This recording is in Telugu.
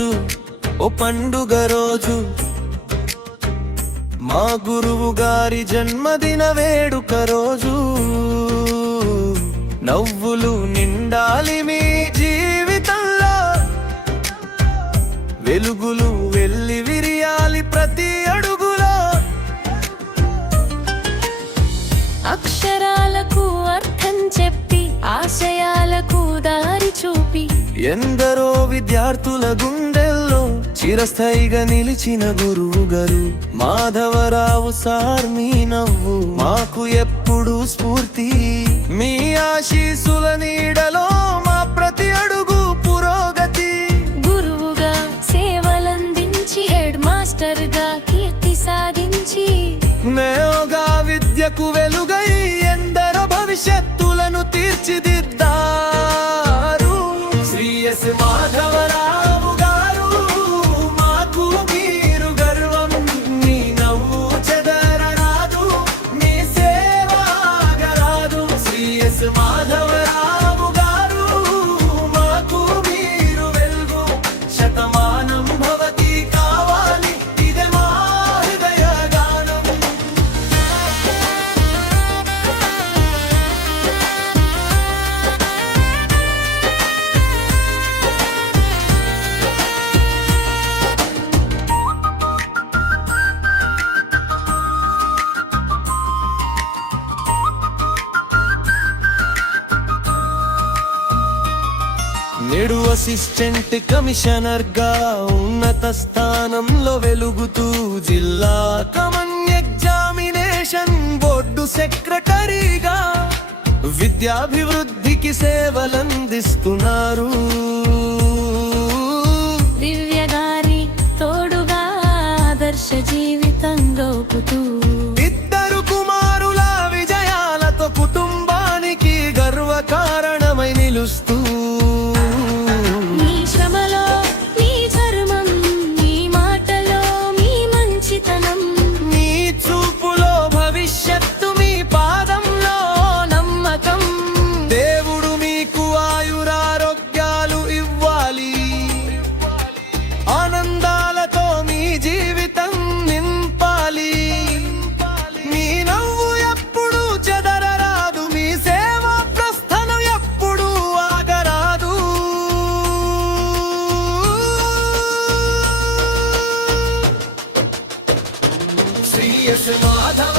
రోజు ఓ పండుగ రోజు, మా గురువు గారి జన్మదిన వేడుక రోజు. నవ్వులు నిండాలి మీ జీవితంలో, వెలుగులు వెళ్ళి విరియాలి ప్రతి అడుగులో. అక్షరాలకు అర్థం చెప్పి, ఆశయాలకు దారి చూపి, ఎందరో విద్యార్థుల గుండెల్లో చిరస్థాయిగా నిలిచిన గురువు గారు మాధవరావు సార్. మీ నవ్వు మాకు ఎప్పుడు స్ఫూర్తి, మీ ఆశీస్సుల నీడలో మా ప్రతి అడుగు పురోగతి. గురువుగా సేవలందించి, హెడ్ మాస్టర్ గా కీర్తి సాధించి, నేయోగా విద్యకు వెలుగై ఎందరో భవిష్యత్తులను తీర్చిదిద్దారు. శ్రీ ఎస్ మాధవరావు గారు మాకు మీరు గర్వం. మీ నవ్వు చెదరరాదు, మీ సేవ ఆగరాదు. శ్రీ ఎస్ మాధవరావు గారు మాకు మీరు వెలుగు. శతమానం భవతి కావాలి, ఇదే మా హృదయ గానం. నేడు అసిస్టెంట్ కమిషనర్ గా ఉన్నత స్థానంలో వెలుగుతూ, జిల్లా కమన్ ఎగ్జామినేషన్ బోర్డు సెక్రటరీగా విద్యాభివృద్ధికి సేవలందిస్తున్నారు. దివ్య గారి తోడుగా ఆదర్శ జీవితం గౌపుతూ, ఇద్దరు కుమారుల విజయాలతో కుటుంబానికి గర్వకారణమై నిలుస్తూ, మీ శ్రమలో మీ ధర్మం, మీ మాటలో మీ మంచితనం, మీ చూపులో భవిష్యత్తు, మీ పాదంలో నమ్మకం. దేవుడు మీకు ఆయురారోగ్యాలు ఇవ్వాలి, ఆనందాలతో మీ జీవితం నింపాలి. మీ నవ్వు ఎప్పుడు చెదరరాదు, మీ సేవా ప్రస్థానం ఎప్పుడు ఆగరాదు. శ్రీ ఎస్ మాధవ